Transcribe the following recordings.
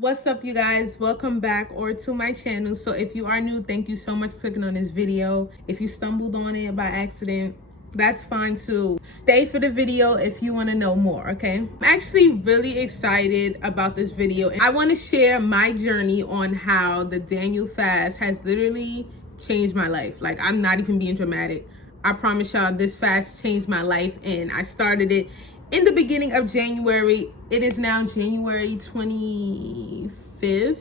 What's up, you guys? Welcome back or to my channel. So if you are new, thank you so much for clicking on this video. If you stumbled on it by accident, that's fine too. Stay for the video if you want to know more. Okay, I'm actually really excited about this video. I want to share my journey on how the Daniel fast has literally changed my life. Like, I'm not even being dramatic. I promise y'all, this fast changed my life, and I started it in the beginning of January. It is now January 25th.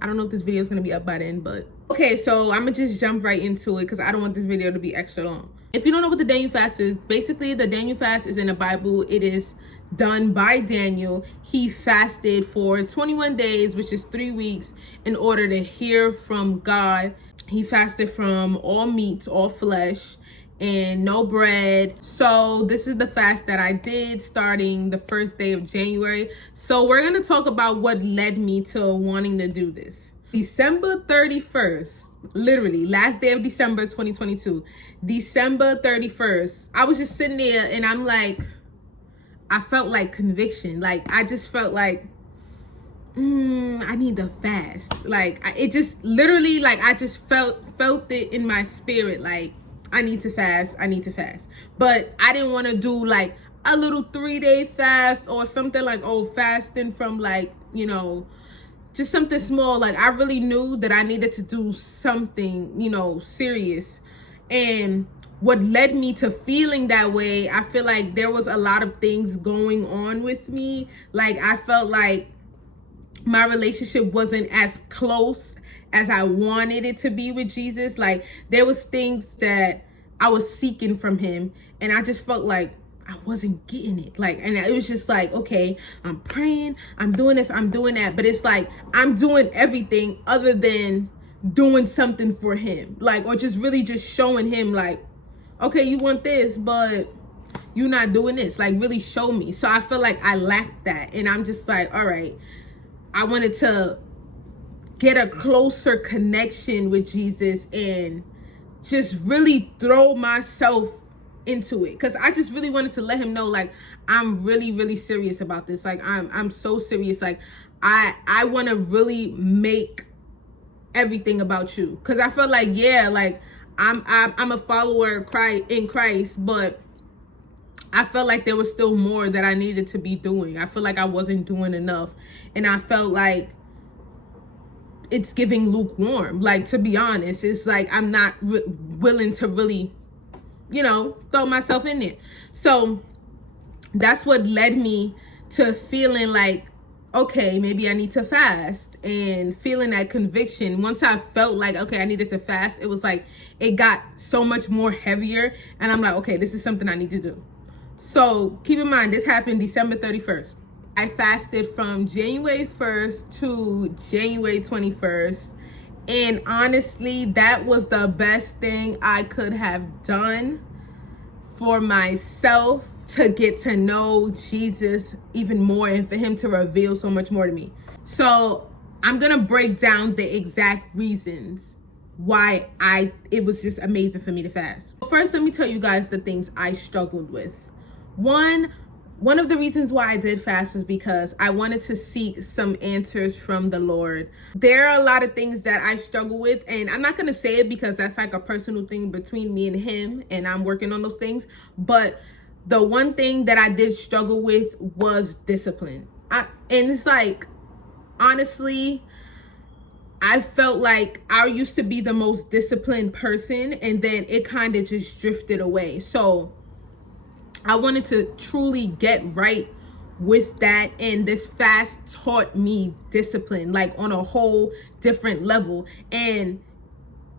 I don't know if this video is gonna be up by then, but okay, so I'm gonna just jump right into it because I don't want this video to be extra long. If you don't know what the Daniel fast is, basically the Daniel fast is in the Bible. It is done by Daniel. He fasted for 21 days, which is 3 weeks, in order to hear from God. He fasted from all meats, all flesh, and no bread. So this is the fast that I did starting the first day of January. So we're going to talk about what led me to wanting to do this. December 31st, literally last day of December 2022, December 31st, I was just sitting there and I'm like, I felt like conviction. Like, I just felt like, I need to fast. Like, it just literally, like, I just felt it in my spirit. Like, I need to fast. But I didn't want to do like a little 3-day fast or something like, fasting from like, just something small. Like, I really knew that I needed to do something, serious. And what led me to feeling that way, I feel like there was a lot of things going on with me. Like, I felt like my relationship wasn't as close as I wanted it to be with Jesus. Like, there was things that I was seeking from him, and I just felt like I wasn't getting it. Like, and it was just like, okay, I'm praying, I'm doing this, I'm doing that, but it's like I'm doing everything other than doing something for him. Like, or just really just showing him like, okay, you want this, but you're not doing this. Like, really show me. So I feel like I lacked that, and I'm just like, all right, I wanted to get a closer connection with Jesus and just really throw myself into it, because I just really wanted to let him know, like, I'm really, really serious about this. Like, I'm so serious. Like, I want to really make everything about you, because I felt like, yeah, like I'm a follower in Christ, but I felt like there was still more that I needed to be doing. I feel like I wasn't doing enough, and I felt like it's giving lukewarm. Like, to be honest, it's like I'm not willing to really, throw myself in there. So that's what led me to feeling like, okay, maybe I need to fast, and feeling that conviction. Once I felt like, okay, I needed to fast, it was like it got so much more heavier, and I'm like, okay, this is something I need to do. So keep in mind, this happened December 31st. I fasted from January 1st to January 21st. And honestly, that was the best thing I could have done for myself, to get to know Jesus even more and for him to reveal so much more to me. So I'm going to break down the exact reasons why it was just amazing for me to fast. First, let me tell you guys the things I struggled with. One of the reasons why I did fast was because I wanted to seek some answers from the Lord. There are a lot of things that I struggle with, and I'm not going to say it because that's like a personal thing between me and him, and I'm working on those things. But the one thing that I did struggle with was discipline. And it's like, honestly, I felt like I used to be the most disciplined person, and then it kind of just drifted away. So I wanted to truly get right with that, and this fast taught me discipline, like on a whole different level. And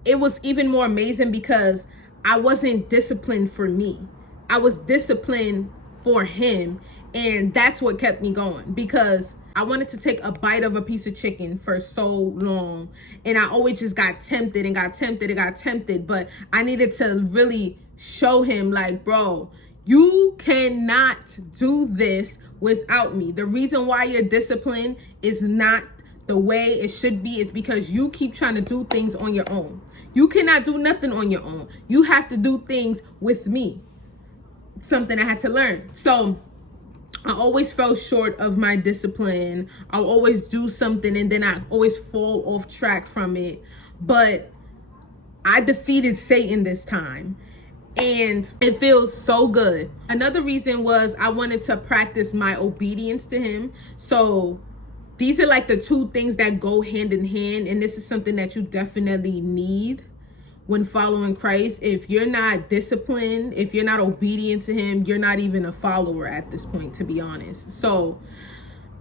it was even more amazing because I wasn't disciplined for me. I was disciplined for him, and that's what kept me going, because I wanted to take a bite of a piece of chicken for so long, and I always just got tempted and got tempted and got tempted. But I needed to really show him, like, bro, you cannot do this without me. The reason why your discipline is not the way it should be is because you keep trying to do things on your own. You cannot do nothing on your own. You have to do things with me. Something I had to learn. So I always fell short of my discipline. I'll always do something and then I always fall off track from it. But I defeated Satan this time and it feels so good. Another reason was I wanted to practice my obedience to him. So these are like the two things that go hand in hand, and this is something that you definitely need when following Christ. If you're not disciplined, if you're not obedient to him, you're not even a follower at this point, to be honest. So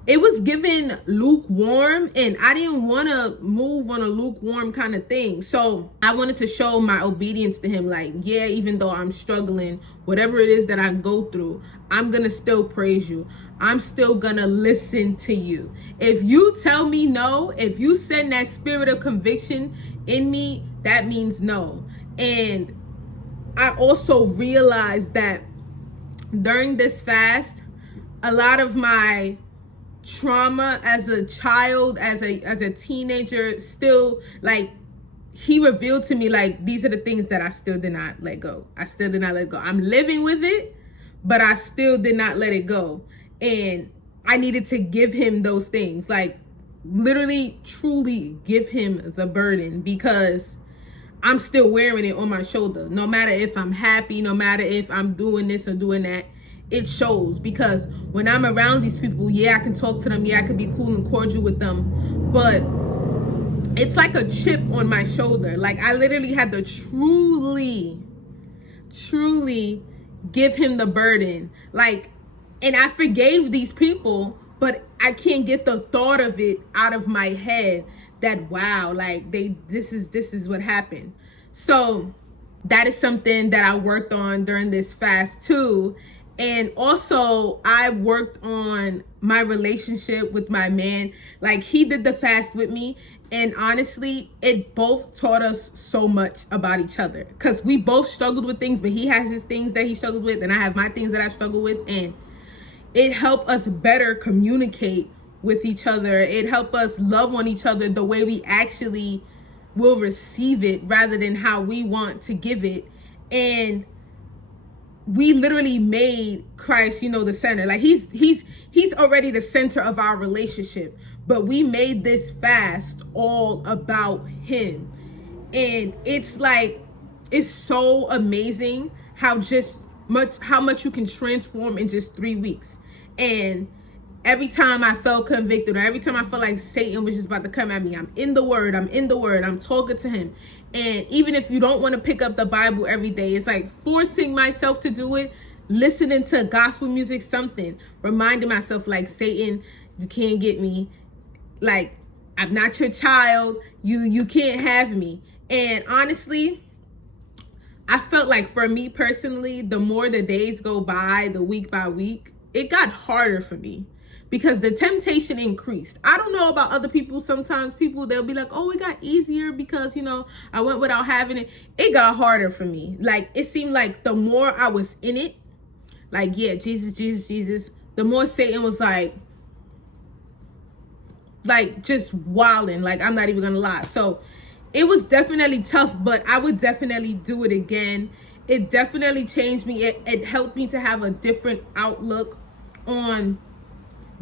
it was given lukewarm, and I didn't want to move on a lukewarm kind of thing. So I wanted to show my obedience to him. Like, yeah, even though I'm struggling, whatever it is that I go through, I'm going to still praise you. I'm still going to listen to you. If you tell me no, if you send that spirit of conviction in me, that means no. And I also realized that during this fast, a lot of my trauma as a child, as a teenager, still, like, he revealed to me, like, these are the things that I still did not let go. I still did not let go. I'm living with it, but I still did not let it go. And I needed to give him those things, like literally, truly give him the burden, because I'm still wearing it on my shoulder. No matter if I'm happy, no matter if I'm doing this or doing that, it shows. Because when I'm around these people, yeah, I can talk to them, yeah, I can be cool and cordial with them, but it's like a chip on my shoulder. Like, I literally had to truly give him the burden. Like, and I forgave these people, but I can't get the thought of it out of my head that, wow, like, this is what happened. So that is something that I worked on during this fast too. And also I worked on my relationship with my man. Like, he did the fast with me, and honestly, it both taught us so much about each other, because we both struggled with things, but he has his things that he struggled with and I have my things that I struggle with. And it helped us better communicate with each other. It helped us love on each other the way we actually will receive it, rather than how we want to give it. And we literally made Christ, the center. Like, he's already the center of our relationship, but we made this fast all about him. And it's like, it's so amazing how much you can transform in just 3 weeks. And every time I felt convicted, or every time I felt like Satan was just about to come at me, I'm in the word, I'm talking to him. And even if you don't want to pick up the Bible every day, it's like forcing myself to do it, listening to gospel music, something, reminding myself, like, Satan, you can't get me. Like, I'm not your child. You can't have me. And honestly, I felt like, for me personally, the more the days go by, the week by week, it got harder for me, because the temptation increased. I don't know about other people. Sometimes people, they'll be like, oh, it got easier because, I went without having it. It got harder for me. Like, it seemed like the more I was in it, like, yeah, Jesus, the more Satan was like just wilding. Like, I'm not even gonna lie. So it was definitely tough, but I would definitely do it again. It definitely changed me. It helped me to have a different outlook on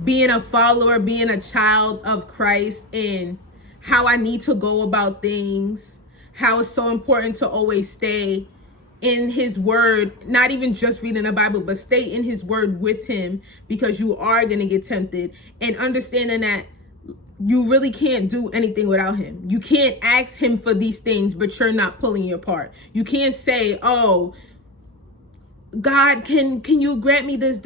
being a follower, being a child of Christ, and how I need to go about things, how it's so important to always stay in his word, not even just reading the Bible, but stay in his word with him, because you are going to get tempted, and understanding that you really can't do anything without him. You can't ask him for these things, but you're not pulling your part. You can't say, oh, God, can you grant me this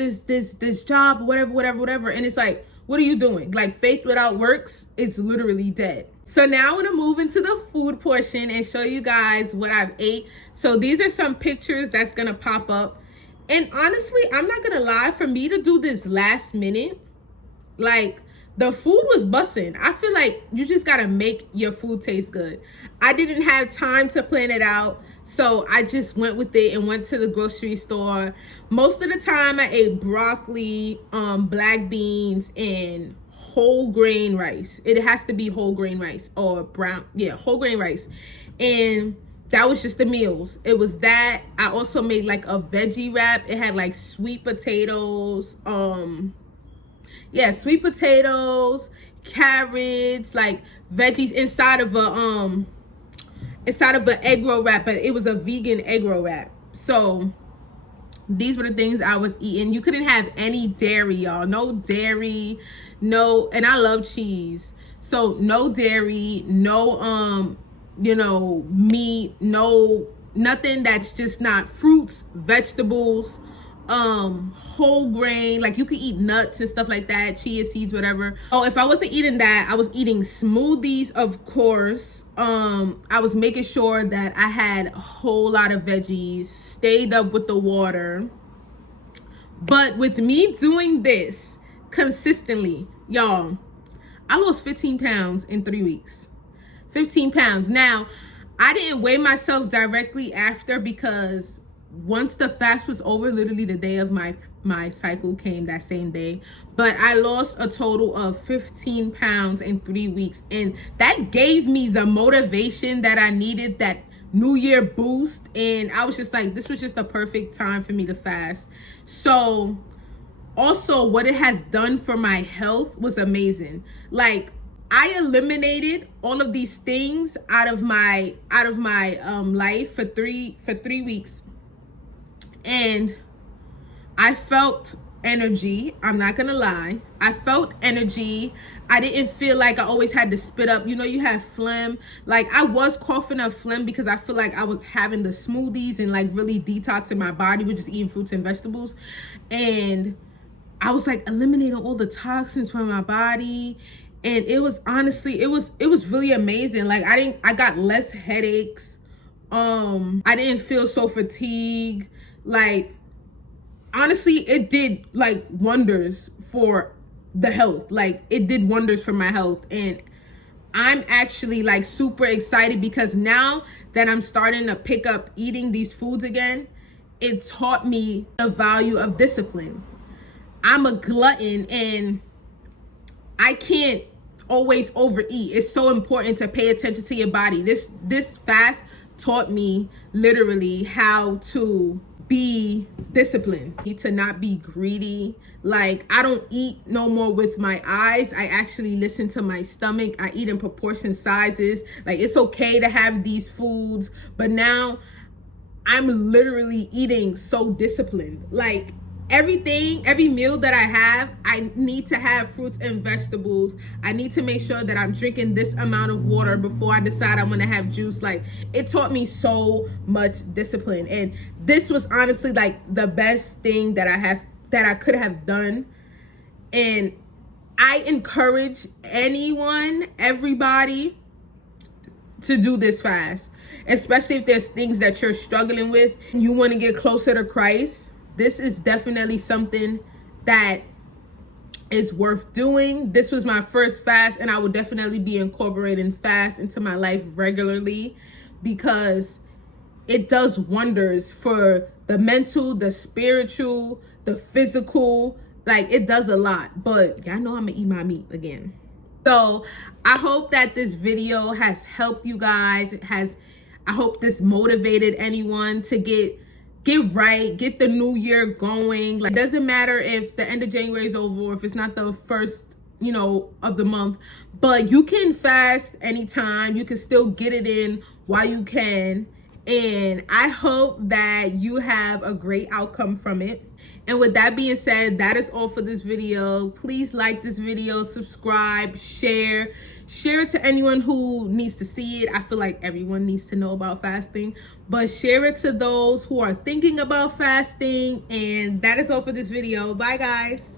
job, whatever. And it's like, what are you doing? Like, faith without works, it's literally dead. So now I want to move into the food portion and show you guys what I've ate. So these are some pictures that's going to pop up. And honestly, I'm not going to lie, for me to do this last minute, like, the food was busting. I feel like you just got to make your food taste good. I didn't have time to plan it out, so I just went with it and went to the grocery store. Most of the time I ate broccoli, black beans, and whole grain rice. It has to be whole grain rice or whole grain rice. And that was just the meals. It was that. I also made like a veggie wrap. It had like sweet potatoes, yeah, sweet potatoes, carrots, like veggies inside of an egg roll wrap, but it was a vegan egg roll wrap. So these were the things I was eating. You couldn't have any dairy, y'all. No dairy, no, and I love cheese. So no dairy, no you know, meat, no, nothing that's just not fruits, vegetables, whole grain. Like you could eat nuts and stuff like that, chia seeds, whatever. Oh, if I wasn't eating that, I was eating smoothies, of course. I was making sure that I had a whole lot of veggies, stayed up with the water. But with me doing this consistently, y'all, I lost 15 pounds in 3 weeks. 15 pounds. Now, I didn't weigh myself directly after, because once the fast was over, literally the day of my cycle came that same day, but I lost a total of 15 pounds in 3 weeks, and that gave me the motivation that I needed, that New Year boost. And I was just like, this was just a perfect time for me to fast. So also what it has done for my health was amazing. Like, I eliminated all of these things out of my life for three weeks, and I felt energy. I'm not gonna lie, I felt energy. I didn't feel like I always had to spit up. You know, you have phlegm. Like, I was coughing up phlegm because I feel like I was having the smoothies and like really detoxing my body with just eating fruits and vegetables, and I was like eliminating all the toxins from my body. And it was honestly, it was really amazing. Like, I got less headaches. I didn't feel so fatigued. Like, honestly, it did like wonders for the health. Like, it did wonders for my health. And I'm actually like super excited, because now that I'm starting to pick up eating these foods again, it taught me the value of discipline. I'm a glutton, and I can't always overeat. It's so important to pay attention to your body. This fast taught me literally how to be disciplined, to not be greedy. Like, I don't eat no more with my eyes. I actually listen to my stomach. I eat in proportion sizes. Like, it's okay to have these foods, but now I'm literally eating so disciplined. Like, every meal that I have, I need to have fruits and vegetables. I need to make sure that I'm drinking this amount of water before I decide I'm gonna have juice. Like, it taught me so much discipline, and this was honestly like the best thing that I could have done. And I encourage everybody to do this fast, especially if there's things that you're struggling with, you want to get closer to Christ. This is definitely something that is worth doing. This was my first fast, and I will definitely be incorporating fast into my life regularly, because it does wonders for the mental, the spiritual, the physical. Like, it does a lot. But y'all know I'm gonna eat my meat again. So I hope that this video has helped you guys. I hope this motivated anyone to get right, get the new year going. Like, it doesn't matter if the end of January is over, or if it's not the first, you know, of the month, but you can fast anytime. You can still get it in while you can. And I hope that you have a great outcome from it. And with that being said, that is all for this video. Please like this video, subscribe, share it to anyone who needs to see it. I feel like everyone needs to know about fasting, but share it to those who are thinking about fasting. And that is all for this video. Bye, guys.